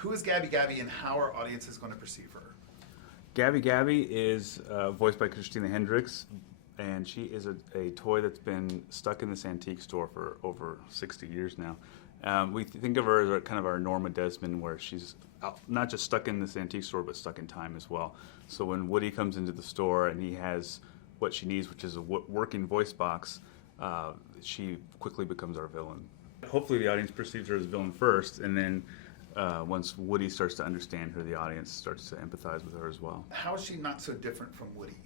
Who is Gabby Gabby, and how are audiences going to perceive her? Gabby Gabby is voiced by Christina Hendricks, and she is a toy that's been stuck in this antique store for over 60 years now. We think of her as kind of our Norma Desmond, where she's not just stuck in this antique store, but stuck in time as well. So when Woody comes into the store and he has what she needs, which is a working voice box, she quickly becomes our villain. Hopefully the audience perceives her as villain first, and then once Woody starts to understand her, the audience starts to empathize with her as well. How is she not so different from Woody?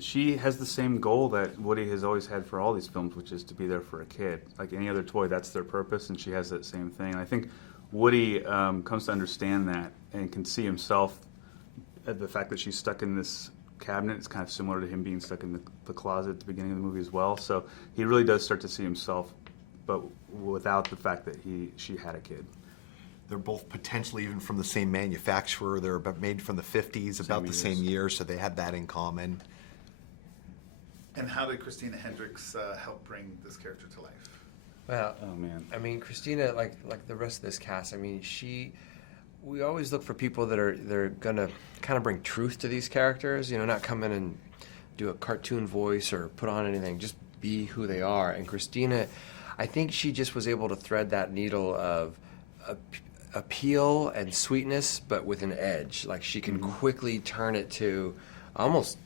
She has the same goal that Woody has always had for all these films, which is to be there for a kid. Like any other toy, that's their purpose, and she has that same thing. And I think Woody comes to understand that and can see himself, the fact that she's stuck in this cabinet is kind of similar to him being stuck in the closet at the beginning of the movie as well. So he really does start to see himself, but without the fact that she had a kid. They're both potentially even from the same manufacturer. They're made from the 50s, about the same year, so they have that in common. And how did Christina Hendricks help bring this character to life? Well, oh man, I mean, Christina, like the rest of this cast, I mean, we always look for people that are gonna kind of bring truth to these characters. You know, not come in and do a cartoon voice or put on anything. Just be who they are. And Christina, I think she just was able to thread that needle of appeal and sweetness, but with an edge. Like she can quickly turn it to almost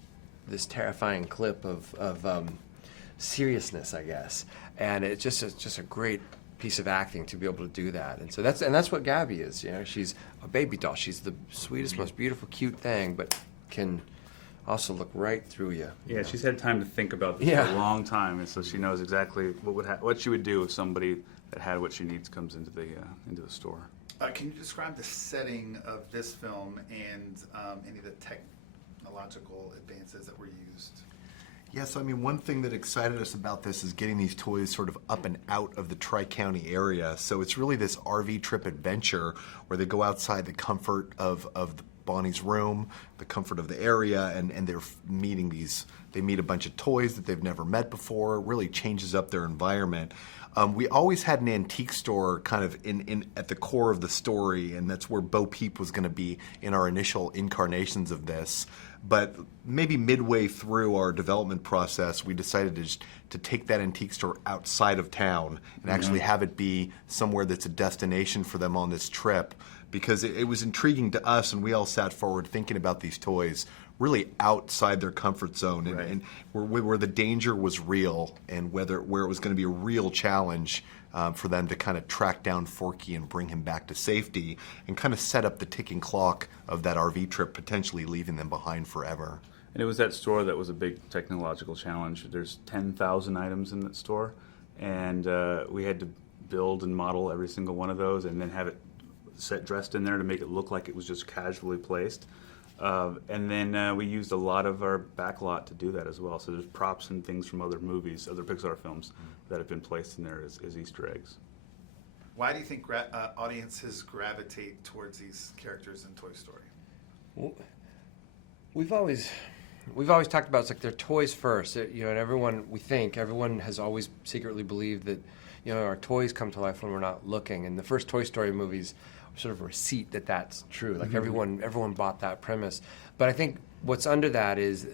this terrifying clip of seriousness, I guess. And it's just a great piece of acting to be able to do that. And so that's what Gabby is. You know, she's a baby doll. She's the sweetest, most beautiful, cute thing, but can also look right through you. Yeah, she's had time to think about this for a long time, and so she knows exactly what she would do if somebody that had what she needs comes into the store. Can you describe the setting of this film and any of the technological advances that were used? Yes, I mean, one thing that excited us about this is getting these toys sort of up and out of the Tri-County area. So it's really this RV trip adventure where they go outside the comfort of Bonnie's room, the comfort of the area, and they're they meet a bunch of toys that they've never met before. It really changes up their environment. We always had an antique store kind of at the core of the story, and that's where Bo Peep was going to be in our initial incarnations of this. But maybe midway through our development process, we decided to take that antique store outside of town and actually have it be somewhere that's a destination for them on this trip, because it was intriguing to us, and we all sat forward thinking about these toys really outside their comfort zone, and where the danger was real, and where it was going to be a real challenge for them to kind of track down Forky and bring him back to safety, and kind of set up the ticking clock of that RV trip, potentially leaving them behind forever. And it was that store that was a big technological challenge. There's 10,000 items in that store, and we had to build and model every single one of those, and then have it dressed in there to make it look like it was just casually placed. And then we used a lot of our backlot to do that as well. So there's props and things from other movies, other Pixar films that have been placed in there as Easter eggs. Why do you think audiences gravitate towards these characters in Toy Story? Well, we've always talked about, it's like they're toys first. You know, and everyone has always secretly believed that, you know, our toys come to life when we're not looking. And the first Toy Story movies are sort of a receipt that that's true. Like everyone bought that premise. But I think what's under that is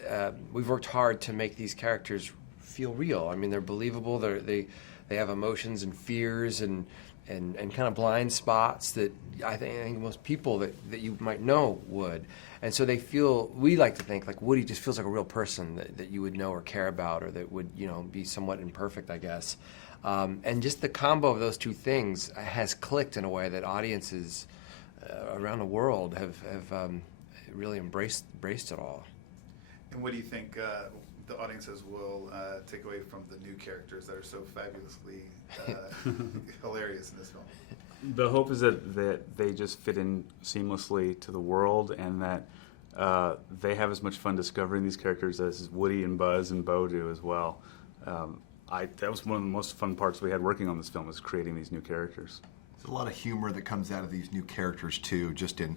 we've worked hard to make these characters feel real. I mean, they're believable. They have emotions and fears and kind of blind spots that I think most people that you might know would. And so we like to think like Woody just feels like a real person that you would know or care about, or that would, you know, be somewhat imperfect, I guess. And just the combo of those two things has clicked in a way that audiences around the world have really embraced it all. And what do you think the audiences will take away from the new characters that are so fabulously hilarious in this film? The hope is that they just fit in seamlessly to the world, and that they have as much fun discovering these characters as Woody and Buzz and Bo do as well. That was one of the most fun parts we had working on this film, was creating these new characters. There's a lot of humor that comes out of these new characters too, just in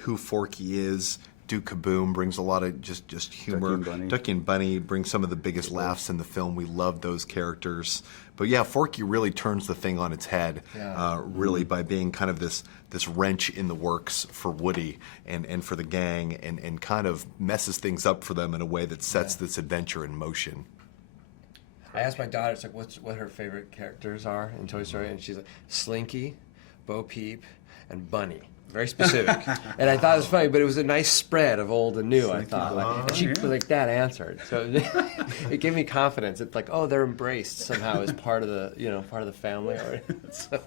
who Forky is, Duke Kaboom brings a lot of just humor. Ducky and Bunny brings some of the biggest laughs in the film. We love those characters. But yeah, Forky really turns the thing on its head, really, by being kind of this wrench in the works for Woody and for the gang, and kind of messes things up for them in a way that sets this adventure in motion. I asked my daughter, it's like, what her favorite characters are in Toy Story, and she's like, Slinky, Bo Peep, and Bunny. Very specific. And I thought it was funny, but it was a nice spread of old and new, I thought. And she, like, that answered. So it gave me confidence. It's like, oh, they're embraced somehow as part of the, part of the family. So,